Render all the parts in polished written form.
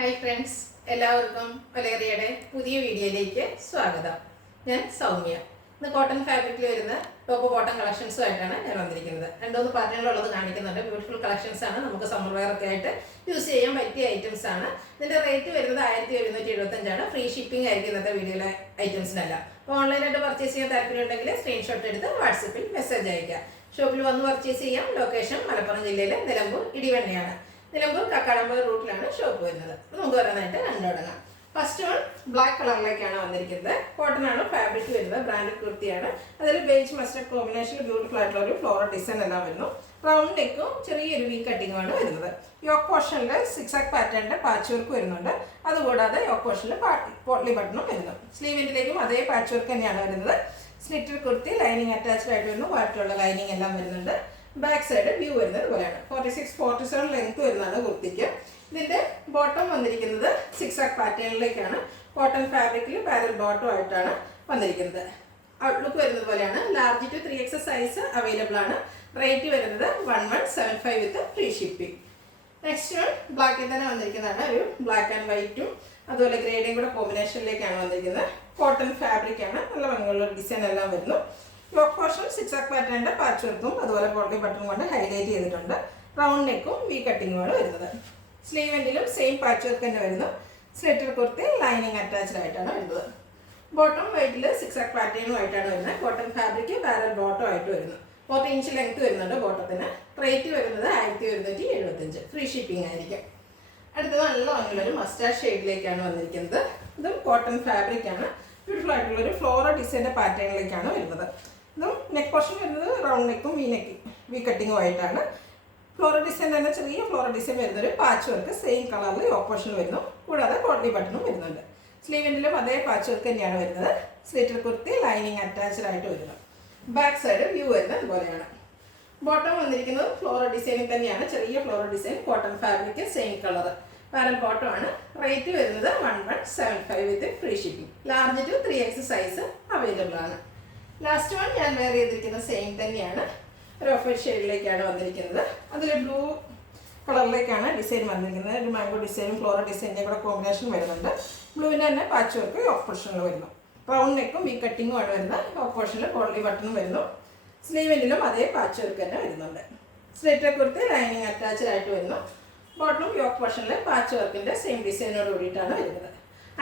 Hi friends, എല്ലാവർക്കും വലേറിയയുടെ പുതിയ വീഡിയോയിലേക്ക് സ്വാഗതം. ഞാൻ സൗമ്യ. ഇന്ന് കോട്ടൺ ഫാബ്രിക്കിൽ വരുന്ന ടോപ്പ് ബോട്ടം കളക്ഷൻസുമായിട്ടാണ് ഞാൻ വന്നിരിക്കുന്നത്. രണ്ടോന്ന് പാറ്റേണിലുള്ളത് കാണിക്കുന്നുണ്ട്. ബ്യൂട്ടിഫുൾ കളക്ഷൻസ് ആണ്. നമുക്ക് സമ്മർ വെയർ ഒക്കെ ആയിട്ട് യൂസ് ചെയ്യാൻ പറ്റിയ ഐറ്റംസ് ആണ്. ഇതിൻ്റെ റേറ്റ് വരുന്നത് 1775 ഫ്രീ ഷിപ്പിംഗ് ആയിരിക്കും ഇന്നത്തെ വീഡിയോയിലെ ഐറ്റംസിനല്ല. അപ്പോൾ ഓൺലൈനായിട്ട് പർച്ചേസ് ചെയ്യാൻ താല്പര്യമുണ്ടെങ്കിൽ സ്ക്രീൻഷോട്ട് എടുത്ത് വാട്സപ്പിൽ മെസ്സേജ് അയക്കുക. ഷോപ്പിൽ വന്ന് പർച്ചേസ് ചെയ്യാം. ലൊക്കേഷൻ മലപ്പുറം ജില്ലയിലെ നിലമ്പൂർ ഇടിവണ്ണയാണ്. നിലമ്പൂർ കക്കാടമ്പുഴ റൂട്ടിലാണ് ഷോപ്പ് വരുന്നത്. നമുക്ക് വരാനായിട്ട് കണ്ടു തുടങ്ങാം. ഫസ്റ്റ് വൺ ബ്ലാക്ക് കളറിലേക്കാണ് വന്നിരിക്കുന്നത്. കോട്ടൺ ആണ് ഫാബ്രിക് വരുന്നത്. ബ്രാൻഡഡ് കുർത്തിയാണ്. അതിൽ ബേജ് മസ്റ്റർഡ് കോമ്പിനേഷനിൽ ബ്യൂട്ടിഫുൾ ആയിട്ടുള്ള ഒരു ഫ്ലോറൽ ഡിസൈൻ എല്ലാം വരുന്നു. റൗണ്ട് നെക്കും ചെറിയൊരു വി കട്ടിങ്ങുമാണ് വരുന്നത്. യോക്ക് പോർഷനിൽ സിക്സാക് പാറ്റേണിന്റെ പാച്ച് വർക്ക് വരുന്നുണ്ട്. അതുകൂടാതെ യോക്ക് പോർഷനിൽ പോട്ട്ലി ബട്ടണും വരുന്നു. സ്ലീവിൻ്റിലേക്കും അതേ പാച്ച് വർക്ക് തന്നെയാണ് വരുന്നത്. സ്ലിറ്റർ കുർത്തി ലൈനിങ് അറ്റാച്ച്ഡ് ആയിട്ട് വരുന്നു. വാട്ടിലുള്ള ലൈനിങ് എല്ലാം വരുന്നുണ്ട്. ബാക്ക് സൈഡ് വ്യൂ വരുന്നത് പോലെയാണ്. 46-47 ലെങ്ത് വരുന്നതാണ് കുർത്തിക്ക്. ഇതിന്റെ ബോട്ടം വന്നിരിക്കുന്നത് സിക്സാക് പാറ്റേണിലേക്കാണ്. കോട്ടൺ ഫാബ്രിക്കിൽ പാരൽ ബോട്ടം ആയിട്ടാണ് വന്നിരിക്കുന്നത്. ഔട്ട്ലുക്ക് വരുന്നത് പോലെയാണ്. Large to 3X size available ആണ്. റേറ്റ് വരുന്നത് 1175 with free shipping. Next one ബ്ലാക്കിൽ തന്നെ വന്നിരിക്കുന്നതാണ്. ഒരു ബ്ലാക്ക് ആൻഡ് വൈറ്റും അതുപോലെ ഗ്രേഡയും കൂടെ കോമ്പിനേഷനിലേക്കാണ് വന്നിരിക്കുന്നത്. കോട്ടൺ ഫാബ്രിക് ആണ്. നല്ല ഭംഗിയുള്ള ഡിസൈൻ എല്ലാം വരുന്നു. യോക്ക് പോർഷൻ സിക്സാക് പാറ്റേണിന്റെ പാച്ച് വർക്കും അതുപോലെ പോട്ട്ലി ബട്ടൺ കൊണ്ട് ഹൈലൈറ്റ് ചെയ്തിട്ടുണ്ട്. റൗണ്ട് നെക്കും വി കട്ടിങ്ങുമാണ് വരുന്നത്. സ്ലീവെൻറ്റിലും സെയിം പാച്ച് വർക്ക് തന്നെ വരുന്നു. സ്ലിറ്റർ കുർത്തി ലൈനിങ് അറ്റാച്ച്ഡ് ആയിട്ടാണ് വരുന്നത്. ബോട്ടം വൈറ്റിൽ സിക്സാക് പാറ്റേണുമായിട്ടാണ് വരുന്നത്. കോട്ടൺ ഫാബ്രിക് പാരൽ ബോട്ടം ആയിട്ട് വരുന്നു. 40 ഇഞ്ച് ലെങ്ത് വരുന്നുണ്ട് ബോട്ടത്തിന്. റേറ്റ് വരുന്നത് 1175. ഫ്രീ ഷിപ്പിംഗ് ആയിരിക്കും. അടുത്തത് നല്ല ഭംഗിയുള്ളൊരു മസ്റ്റാർഡ് ഷെയ്ഡിലേക്കാണ് വന്നിരിക്കുന്നത്. ഇതും കോട്ടൺ ഫാബ്രിക് ആണ്. ബ്യൂട്ടിഫുൾ ആയിട്ടുള്ളൊരു ഫ്ലോറൽ ഡിസൈൻ്റെ പാറ്റേണിലേക്കാണ് വരുന്നത്. ഇതും നെക്ക് പോർഷൻ വരുന്നത് റൗണ്ട് നെക്കും വി കട്ടിങ്ങും ആയിട്ടാണ്. ഫ്ലോറൽ ഡിസൈൻ തന്നെ ചെറിയ ഫ്ലോറൽ ഡിസൈൻ വരുന്നൊരു പാച്ച് വർക്ക് സെയിം കളറിൽ യോക്ക് പോർഷൻ വരുന്നു. കൂടാതെ പോട്ട്ലി ബട്ടണും വരുന്നുണ്ട്. സ്ലീവിൻ്റിലും അതേ പാച്ച് വർക്ക് തന്നെയാണ് വരുന്നത്. സ്ലിറ്റർ കുർത്തി ലൈനിങ് അറ്റാച്ച്ഡ് ആയിട്ട് വരുന്നു. ബാക്ക് സൈഡ് വ്യൂ വരുന്നത് അതുപോലെയാണ്. ബോട്ടം വന്നിരിക്കുന്നത് ഫ്ലോറൽ ഡിസൈനിൽ തന്നെയാണ്. ചെറിയ floral design cotton fabric same colour parallel bottom ആണ്. റേറ്റ് വരുന്നത് 1175 with free shipping. Large to 3X size available ആണ്. ലാസ്റ്റ് വൺ ഞാൻ വെയർ ചെയ്തിരിക്കുന്ന സെയിം തന്നെയാണ്. ഒരു ഓഫ് വൈറ്റ് ഷെയ്ഡിലേക്കാണ് വന്നിരിക്കുന്നത്. അതിൽ ബ്ലൂ കളറിലേക്കാണ് ഡിസൈൻ വന്നിരിക്കുന്നത്. ഒരു മാംഗോ ഡിസൈനും ഫ്ലോറൽ ഡിസൈനിൻ്റെ കൂടെ കോമ്പിനേഷൻ വരുന്നുണ്ട്. ബ്ലൂവിൻ്റെ തന്നെ പാച്ച് വർക്ക് യോക്ക് പോർഷനിൽ വരുന്നു. റൗണ്ട് നെക്കും വി കട്ടിങ്ങും ആണ് വരുന്നത്. യോക്ക് പോർഷനിൽ പോട്ട്ലി ബട്ടണും വരുന്നു. സ്ലീവിൻ്റിലും അതേ പാച്ച് വർക്ക് തന്നെ വരുന്നുണ്ട്. സ്ലിറ്റർ കുർത്തി ലൈനിങ് അറ്റാച്ച്ഡ് ആയിട്ട് വരുന്നു. ബോട്ടം യോക്ക് പോർഷനിൽ പാച്ച് വർക്കിൻ്റെ സെയിം ഡിസൈനോട് കൂടിയിട്ടാണ് വരുന്നത്.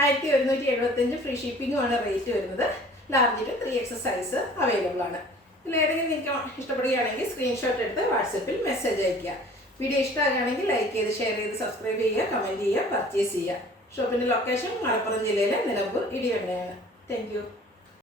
1175 ഫ്രീ ഷിപ്പിങ്ങുമാണ് റേറ്റ് വരുന്നത്. Large to 3X size available ആണ്. ഇതിലേതെങ്കിലും നിങ്ങൾക്ക് ഇഷ്ടപ്പെടുകയാണെങ്കിൽ സ്ക്രീൻഷോട്ട് എടുത്ത് വാട്സപ്പിൽ മെസ്സേജ് അയയ്ക്കുക. വീഡിയോ ഇഷ്ടമാകുകയാണെങ്കിൽ ലൈക്ക് ചെയ്ത് ഷെയർ ചെയ്ത് സബ്സ്ക്രൈബ് ചെയ്യുക, കമൻറ്റ് ചെയ്യുക, പർച്ചേസ് ചെയ്യുക. ഷോപ്പിൻ്റെ ലൊക്കേഷൻ മലപ്പുറം ജില്ലയിലെ നിലമ്പൂർ ഇടിവണ്ണയാണ്. Thank you.